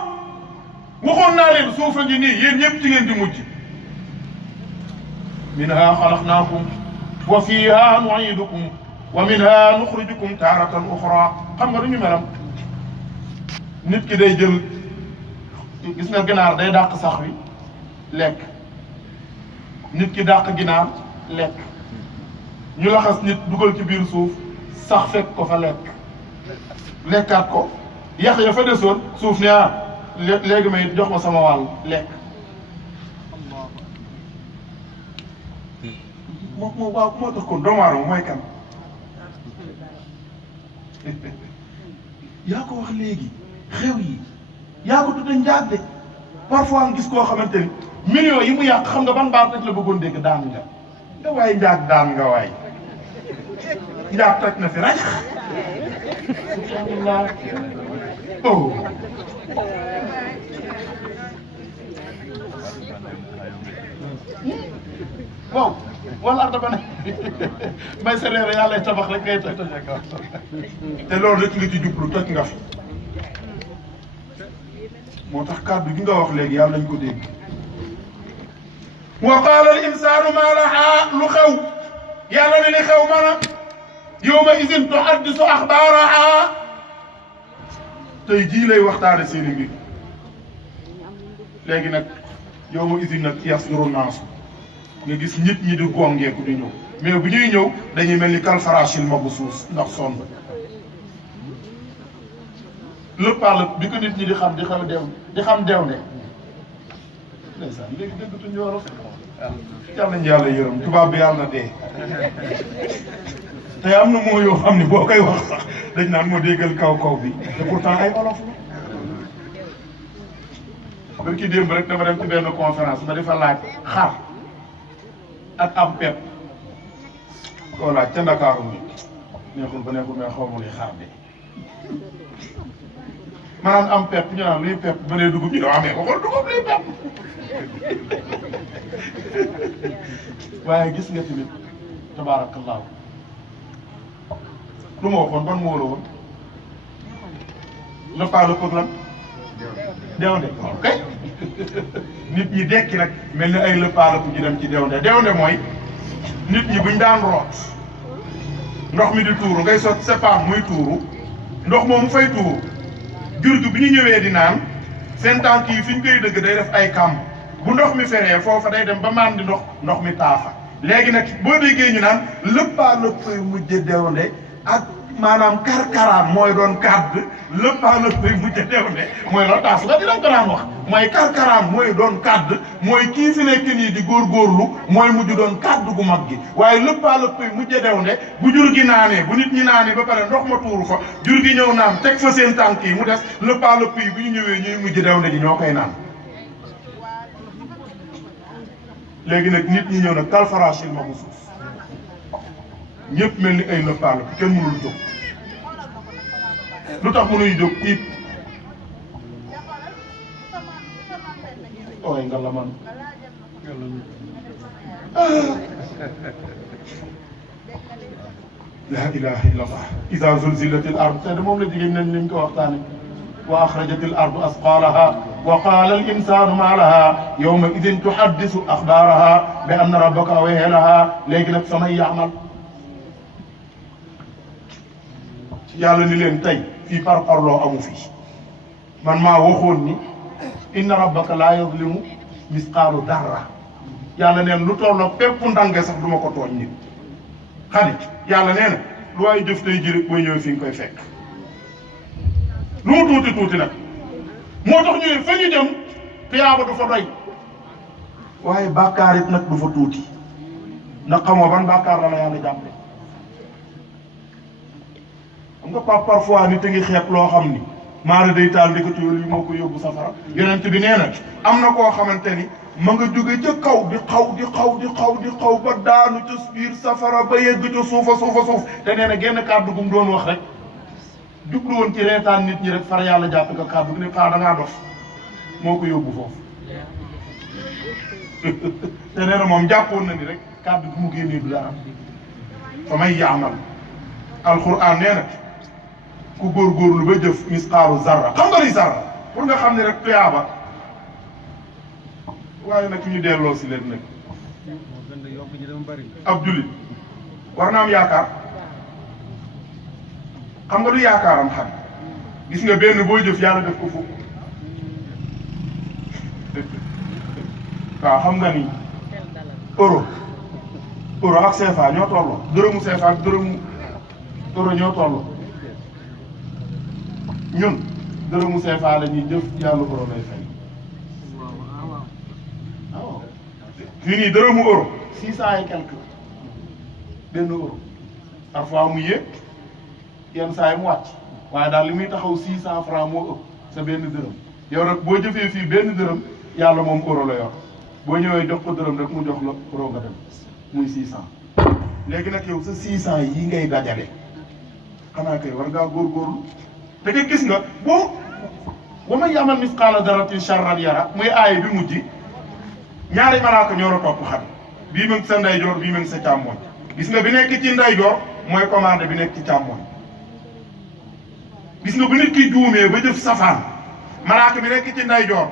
waxoon naa leen suuf a ngi nii yéen ñëpp ci ngeen di mujj minhaa xalaqnaakum wa fiihaa nu'iidukum wa minhaa nuxrijukum taaratan uxraa xam nga du ñu melam nit ki day jël gis nga ginaar day dàq sax wi lekk nit ki dàq ginaar lekk ñu laxas nit dugal ci biir suuf sax fekk ko fa lekkaat ko yax ya fa desoon suuf ne léegi may jox ma sama wàll lekk moo waaw moo tax kon doomu aadama mooy kan yaa ko wax léegi xew yi yaa ko tudde njaag de parfois nga gis koo xamante ni millions yi mu yàq xam nga ban baat rek la bëggoon dégg daan nga waaye njaag daan nga waay njaag toj na fi rek subhanallah oh waaw wala arda ba ne may sa reere yàlla tabax rek ngay toj te loolu rek nga ci jublu toj nga fi moo tax kàddu gi nga wax léegi yàlla nañ ko dégg wa qaala al insaanu maa lahaa lu xew yàlla ne li xew mana yawma idin tuhaddisu axbaarahaa tey jii lay waxtaane seeni mbir léegi nag yawma idin nag yasduru naasu nga gis nit ñi di gongeeku di ñëw mais bu ñuy ñëw dañuy mel ni kalfarashil mabsuus ndax sonn lépp à lépp bi ko nit ñi di xam di xam deew ne ndeysaan léegi dëggatuñ ñoo yàlla nañu yàlla yërëm tubaab bi yàlla na dee te am na moo yoo xam ne boo koy wax sax dañ naan moo déggal kaw bi te pourtant ay olof la barki démb rek dama dem ci benn conférence ma defa laaj xar ak am pepp koo laaj ca Ndakaaru mi neexul ba neexul mais xaw ma luy xar de maanaam am pepp ñu naan luy pepp ba nee dugub ñu ne amee ko xool dugub luy pepp waaye gis nga tamit tabaarakallaahu lu ma waxoon ban moo la woon le pas le problème dewnde kay nit ñi dekki nag mel ni ay lëppaala ku ji dem ci dewnde mooy nit ñi buñ daan root ndox mi di tuuru ngay sot sepaan muy tuuru ndox moomu fay tuuru jur gi bi ñu ñëwee di naan seen tànk yi fi ñu koy dëgg day def ay kàmb bu ndox mi feree foofa day dem ba maan di ndox mi taafa léegi nag boo déggee ñu naan lëppaa lëppay mujj dewnde ak maanaam karkaraan mooy doon kàdd lëppaa lëppay mujj dewnde mooy loolu taas nga dinañ ko daan wax mooy karkaraan mooy doon kàdd mooy kii fi nekk nii di góorgóorlu mooy mujj doon kàdd gu mag gi waaye lëppaa lëppay mujj dewnde bu jur gi naanee bu nit ñi naanee ba pare ndox ma tuuru fa jur gi ñëw naan teg fa seen tànk yi mu des lëppaa lëpp yi bu ñu ñëwee ñuy mujj dewnde ji ñoo koy naan léegi nag nit ñi ñëw nag kalfarashil mabsuus ñëpp mel ni ay lëppaa lëpp kenn mënul jóg lu tax mënuy jóg tiit ooy nga la man la ilaha illa allah iza zulzilatil ard te de moom la jigéen nañ liñ ko waxtaane wa axrajatil ardu asqaalaha wa qaala al insaanu maa laha yawma idin tuhaddisu axbaaraha bi anna rabbaka awhaa laha léegi nag samay yaamal yàlla ni leen tey fii par parloo amu fi man maa waxoon ni inna rabbaka laa yazlimu misqaalu darra yàlla neen lu tolloo pépp ndange sax du ma ko tooñ nit xadi yàlla nee na lu waay jëf tey ji rek booy ñëw fi nga koy fekk lu mu tuuti tuuti nag moo tax ñu ne fa ñu jëm tiyaaba du fa doy waaye bàkkaar it nag du fa tuuti ndax xamoo ban bàkkaar la yàlla jàppe xam nga pas parfois nit a ngi xeeb loo xam ni maara day taal ndekatu yoolu yi moo ko yóbbu safara yonent bi nee na am na koo xamante ni ma nga jóge ca kaw di xaw ba daanu ca biir safara ba yegg ca suuf te nee na genn kàddu gu mu doon wax rek jublu woon ci reetaan nit ñi rek far yàlla jàpp ko kàddu gi ne da ngaa dof moo ko yóbbu foofu te nee na moom jàppoon na ni rek kàddu gi mu génnee du dara fa may yaamal alquran nee na ku góorgóorlu ba jëf misqaalu zarra xam nga ni zarra pour nga xam ne rek tuyaaba waaye nag ñu delloo si leen nag ab jullit war na am yaakaar xam nga du yaakaaram xam gis nga benn booy jëf yàlla def ko fukk waaw xam nga ni euro ak CFA ñoo tolloo dërëmu CFA ak dërëmu euro ñoo tolloo ñun dërëmu CFA la ñuy jëf yàlla euro lay fay waaw fii nii dërëmu euro 600 et quelque benn euro parfois mu yéeg yenn saa yi mu wàcc waaye daal li muy taxaw 600 francs moo ëpp sa benn dërëm yow nag boo jëfee fii benn dërëm yàlla moom euro la yor boo ñëwee jox ko dërëm rek mu jox la euro nga dem muy 600 léegi nag yow sa 600 yi ngay dajale xanaa kay war ngaa góorgóorlu te nga gis nga boo ba ma yamal misqaala daratin sharran yara muy aaya bi mujj ñaari malaaka ñoo la topp xam bii ma ngi sa ndeyjoor bii ma ngi sa càmmoñ gis nga bi nekk ci ndeyjoor mooy commande bi nekk ci càmmoñ gis nga bu nit ki juumee ba jëf safaan malaaka bi nekk ci ndeyjoor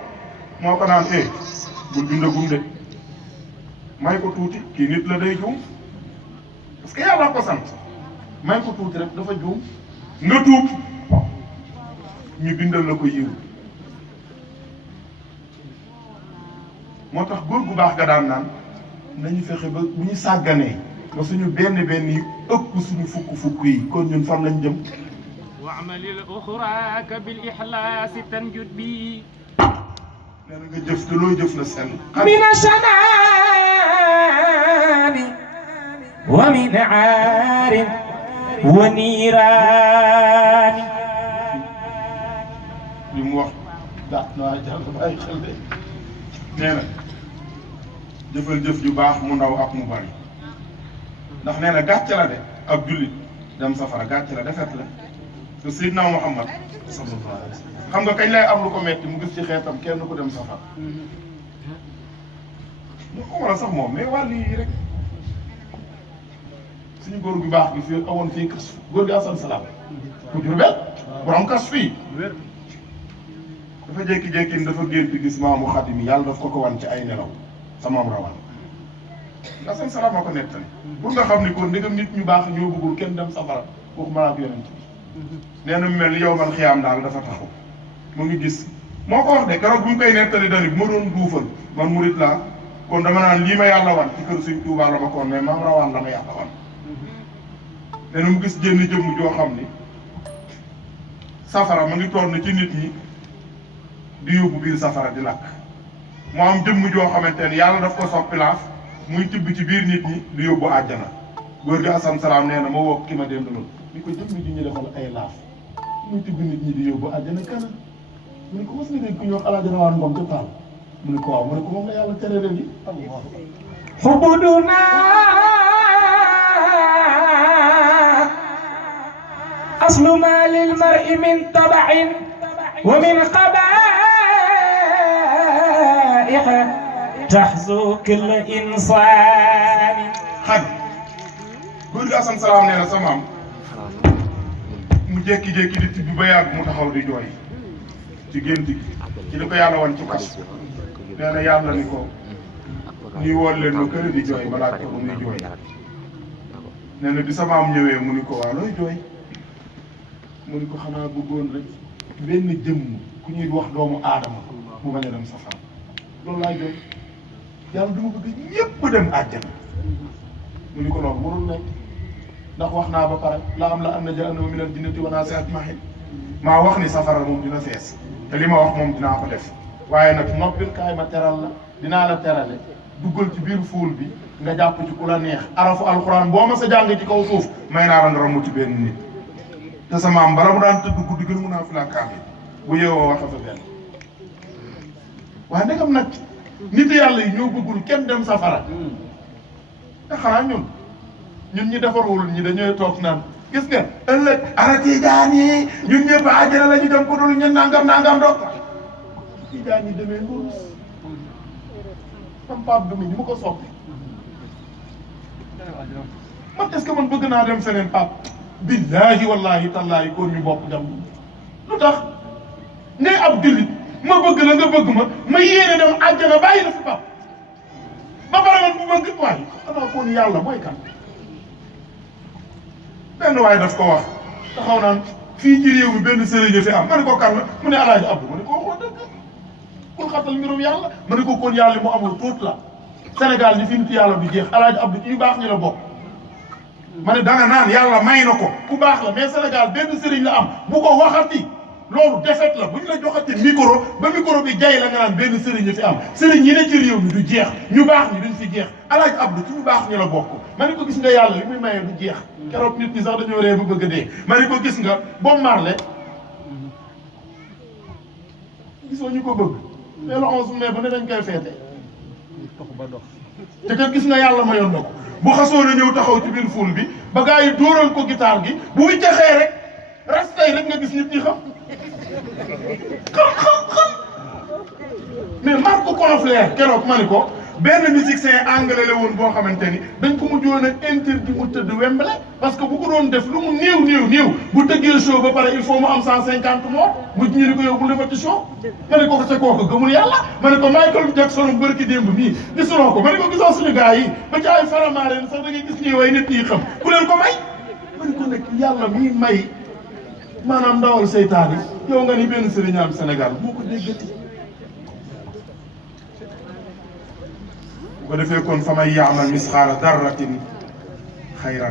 moo ko naan bul bindagum de may ko tuuti kii nit la day juum parce que yàlla ko sant may ko tuuti rek dafa juum nga tuub ñu bindal la ko yiw moo tax góor gu baax ga daan naan nañu fexe ba bu ñu sàgganee ba suñu benn yi ëpp suñu fukk yi kon ñun fan lañ jëm واعمل الأخراك بالإحلاس تنجد بي nee na nga jëf te loo jëf na sell من شنان ومن عار ونيران li mu wax daa naa jàll bàyyi xel de nee na jëfal jëf ju baax mu ndaw ak mu bari ndax nee na gàcce la de ab jullit dem safara gàcce la defet la te Seydina Muhammad sallallahu alayhi wa sallam xam nga kañ lay am lu ko metti mu gis ci xeetam kenn ku dem safara mu ko war a sax moom mais wàll yi rek suñu góor gu baax gi fi awoon fii kas góor gi Asan Salaam ku Jurbel borom kas fii dafa jékki-jékki dafa gént gis maamu Xadim yàlla daf ko wan ci ay nelaw sa maam rawal Asan Salaam a ko nettali pour nga xam ni kon ndegam nit ñu baax ñoo bëggul kenn dem safara waxuma laa ak yonent bi nee na mu mel ni yow man xiyaam daal dafa taxaw mu ngi gis moo ko wax de keroog bu ñu koy nettali dani bu ma doon duufal man murit laa kon dama naan lii ma yàlla wan ci kër Sëñ Tuubaa la ma koon mais maam rawaan la ma yàlla wan nee na mu gis jënn jëmm joo xam ni safara ma ngi toll na ci nit ñi di yóbbu biir safara di lakk mu am jëmm joo xamante ne yàlla daf ko soppi laaf muy tibb ci biir nit ñi di yóbbu àjjana góor gi Asan Salaam nee na ma woo ki ma dendaloon ni ko jëmm ji ñu defal ay laaf muy tibb nit ñi di yóbbu àjjana kana mu ne ko mos nga dégg ku ñuy wax Alaaji Rawaan Ngom ca Paal mu ne ko waaw mu ne ko moom la yàlla tere leen yi حبودنا أصل ما للمرء من طبع ومن قبائح تحزو كل إنسان xaj góor gi Asan Salaam nee na sa maam mu jékki-jékki di tibb ba yàgg mu taxaw di jooy ci gént gi ci li ko yàlla wan ci kas nee na yàlla ni ko nii woon leen ma kër di jooy balaa ko ba muy jooy nee na bi sa maam ñëwee mu ni ko waa looy jooy mu ni ko xanaa bëggoon rek benn jëmm ku ñuy wax doomu aadama mu bañ a dem safara loolu laay jooy yàlla dama bëgg ñépp dem àjjana mu ni ko loolu mënul nekk ndax wax naa ba pare la am la am na jahannama minal jinnati wa naasi ajma'iin maa wax ni safara moom dina fees te li ma wax moom dinaa ko def waaye nag noppil kaay ma teral la dinaa la terale duggal ci biir fuul bi nga jàpp ci ku la neex arafu alxuraan boo ma sa jàng ci kaw suuf may naa la nga ramu ci benn nit te sa maam bala mu daan tëdd guddi gën mun naa fi laa kaamil bu yeewoo waxe fa benn waaye ndegam nag nit yàlla yi ñoo bëggul kenn dem safara te xanaa ñun ñi defarul ñi dañooy toog naan gis nga ëllëg ara Tijaan yi ñun ñëpp àjjana la ñu dem ko dul ñun nangam doog Tijaan yi demee noonu sam Pape Dumi ñu ma ko soppi man est-ce que man bëgg naa dem feneen Pape billahi wallahi tallahi kon ñu bokk dem lu tax ngay ab jullit ma bëgg la nga bëgg ma yéene dem àjjana bàyyi la fi Pape ba pare man bu bëgg waaye xanaa kon yàlla mooy kan benn waaye daf ko wax taxaw naan fii ci réew mi benn sëriñ fi am ma ne ko kan la mu ne Alaaji Abdou ma ne ko waxoo dëgg pour xatal mbirum yàlla ma ne ko kon yàlla mu amul tuut la Sénégal ñi fi nit yàlla bi jeex Alaaji Abdou ci yu baax ñi la bokk ma ne danga naan yàlla may na ko ku baax la mais Sénégal benn sëriñ la am bu ko waxati loolu defet la bu ñu la joxati micro ba micro bi jay la nga naan benn sëriñ fi am sëriñ yi ne ci réew mi du jeex ñu baax ñi duñ fi jeex Alaaji Abdou ci ñu baax ñi la bokk ma ne ko gis nga yàlla li muy mayee du jeex keroog nit ñi sax dañoo ree bu bëgg a dee ma ne ko gis nga Bob Marley gisoo ñu ko bëgg mais le 11 mai ba ne dañ koy feete te kat gis nga yàlla mayoon na ko bu xasoo na ñëw taxaw ci biir ful bi ba gars yi dóoral ko guitare gi bu wiccaxee rek rastay rek nga gis nit ñi xam mais Marc Confrère keroog ma ni ko benn musicien anglais la woon boo xamante ni dañ ko mujjoon a interdit mu tëdd Wembley parce que bu ko doon def lu mu néew bu tëggee show ba pare il faut mu am 150 morts mu ñu ni ko yow bu defati show ma ne ko te kooku gëmul yàlla ma ne ko Michael Jackson bërki démb nii gisuloo ko ma ne ko gisoo suñu gars yi ba ci ay faramaareen sax da ngay gis ñuy way nit ñi xam ku leen ko may ma ne ko nag yàlla mi may maanaam ndawal seytaane yow nga ni benn sëriñ am Sénégal moo ko déggati bu ko defee kon fa may yaamal misxaala darratin xayran